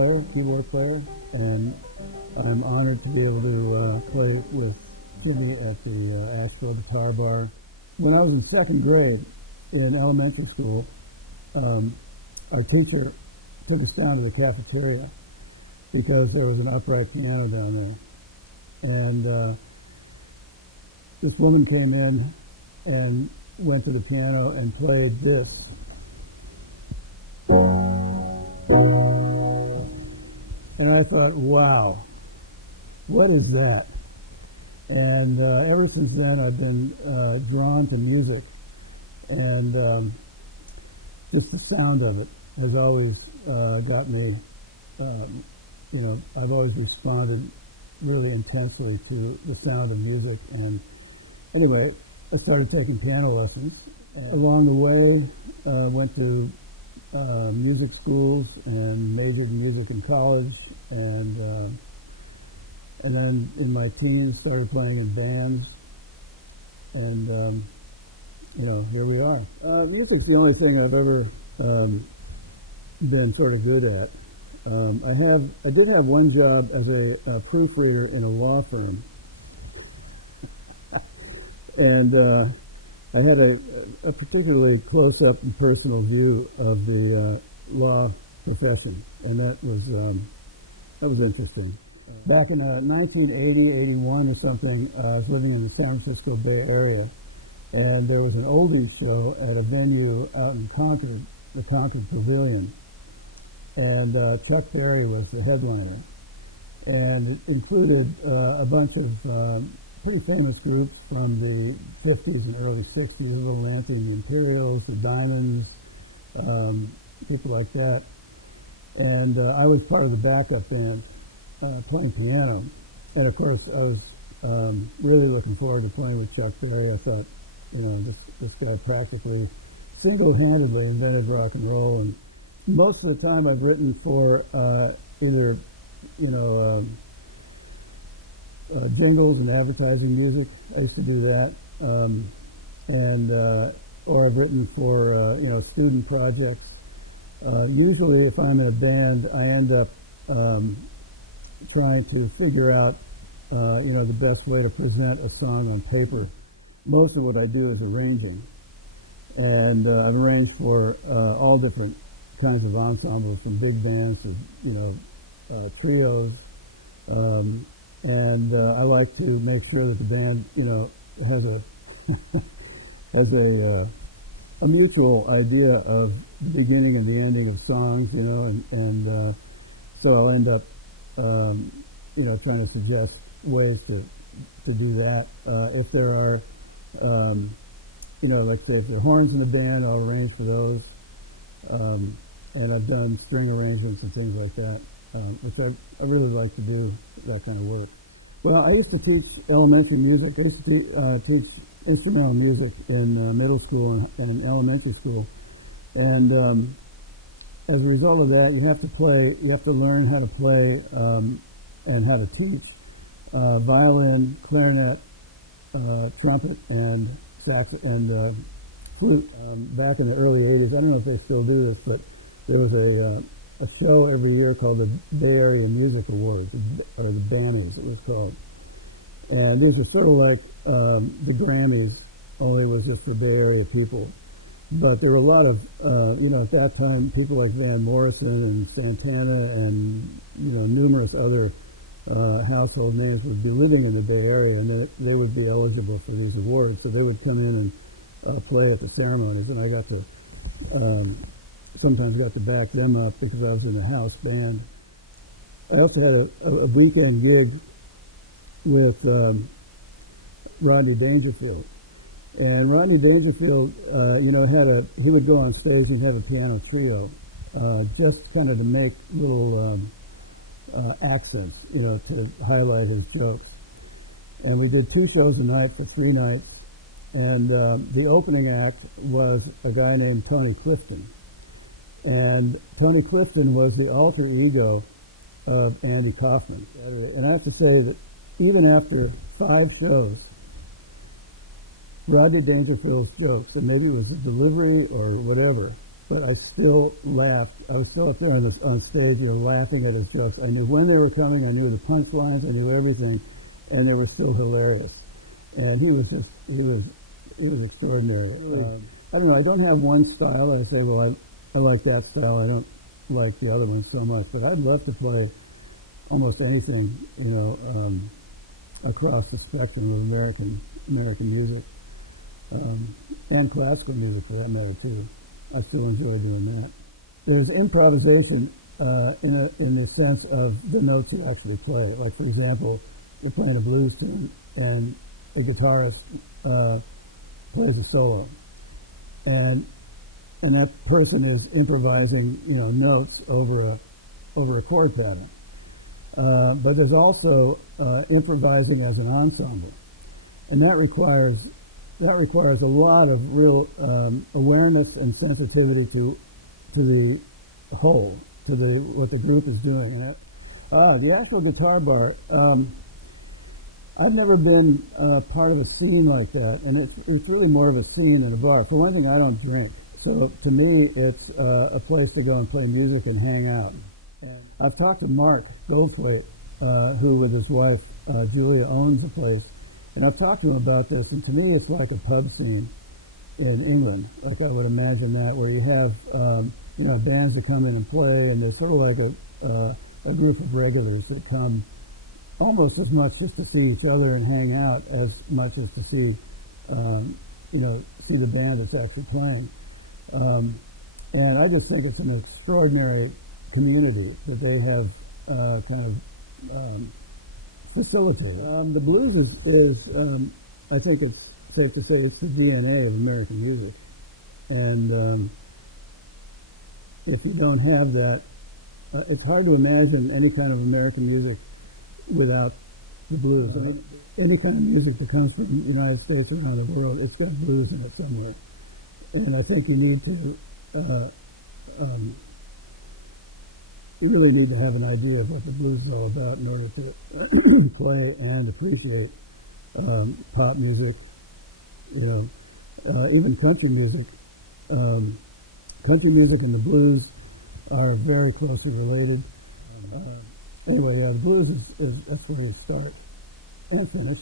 player, keyboard player, and I'm honored to be able to play with Jimmy at the Asheville Guitar Bar. When I was in second grade in elementary school, our teacher took us down to the cafeteria because there was an upright piano down there. And this woman came in and went to the piano and played this. And I thought, wow, what is that? And ever since then, I've been drawn to music, and just the sound of it has always got me, I've always responded really intensely to the sound of music. And anyway, I started taking piano lessons. And along the way, went to music schools and majored in music in college, and then in my teens started playing in bands, and here we are. Music's the only thing I've ever been sort of good at. I did have one job as a proofreader in a law firm, and I had a particularly close-up and personal view of the law profession, and that was interesting. Back in 1980, 81 or something, I was living in the San Francisco Bay Area, and there was an oldies show at a venue out in Concord, the Concord Pavilion, and Chuck Berry was the headliner, and it included a bunch of pretty famous groups from the 50s and early 60s, Little Nancy and the Imperials, the Diamonds, people like that. And I was part of the backup band playing piano. And of course, I was really looking forward to playing with Chuck Berry. I thought, this guy practically single-handedly invented rock and roll. And most of the time I've written for either, jingles and advertising music. I used to do that, or I've written for student projects. Usually, if I'm in a band, I end up trying to figure out the best way to present a song on paper. Most of what I do is arranging, and I've arranged for all different kinds of ensembles, from big bands to trios. And I like to make sure that the band, has a mutual idea of the beginning and the ending of songs, and so I'll end up, trying to suggest ways to do that. If there are, like say if there are horns in the band, I'll arrange for those, and I've done string arrangements and things like that. Which I really like to do, that kind of work. Well, I used to teach elementary music. I used to teach instrumental music in middle school and in elementary school. And as a result of that, you have to learn how to play and how to teach violin, clarinet, trumpet, and sax and flute. Back in the early 80s, I don't know if they still do this, but there was a show every year called the Bay Area Music Awards, or the BAMIs it was called. And these are sort of like the Grammys, only it was just for Bay Area people. But there were a lot of, at that time, people like Van Morrison and Santana and, numerous other household names would be living in the Bay Area, and they would be eligible for these awards. So they would come in and play at the ceremonies, and I got to sometimes got to back them up because I was in a house band. I also had a weekend gig with Rodney Dangerfield. And Rodney Dangerfield, he would go on stage and have a piano trio, just kind of to make little accents, to highlight his jokes. And we did 2 shows a night for 3 nights. And the opening act was a guy named Tony Clifton. And Tony Clifton was the alter ego of Andy Kaufman. And I have to say that even after 5 shows, Rodney Dangerfield's jokes, and maybe it was the delivery or whatever, but I still laughed. I was still up there on stage, laughing at his jokes. I knew when they were coming. I knew the punchlines. I knew everything, and they were still hilarious. And he was extraordinary. I don't know. I don't have one style. I say, well, I like that style. I don't like the other one so much. But I'd love to play almost anything, across the spectrum of American music, and classical music for that matter too. I still enjoy doing that. There's improvisation in the sense of the notes you actually play. Like, for example, you're playing a blues tune and a guitarist plays a solo, and that person is improvising, notes over a chord pattern. But there's also improvising as an ensemble, and that requires a lot of real awareness and sensitivity to the whole, to what the group is doing. And the Asheville Guitar Bar. I've never been part of a scene like that, and it's really more of a scene than a bar. For one thing, I don't drink, so to me, it's a place to go and play music and hang out. And I've talked to Mark Goldthwait, who with his wife Julia owns the place, and I've talked to him about this. And to me, it's like a pub scene in England, like I would imagine that, where you have bands that come in and play, and they're sort of like a group of regulars that come almost as much just to see each other and hang out as much as to see the band that's actually playing. And I just think it's an extraordinary community that they have facilitated. The blues is I think it's safe to say, it's the DNA of American music. And if you don't have that, it's hard to imagine any kind of American music without the blues. I mean, any kind of music that comes from the United States or around the world, it's got blues in it somewhere. And I think you need to, you really need to have an idea of what the blues is all about in order to play and appreciate pop music, even country music. Country music and the blues are very closely related. Anyway, the blues is that's where you start and finish.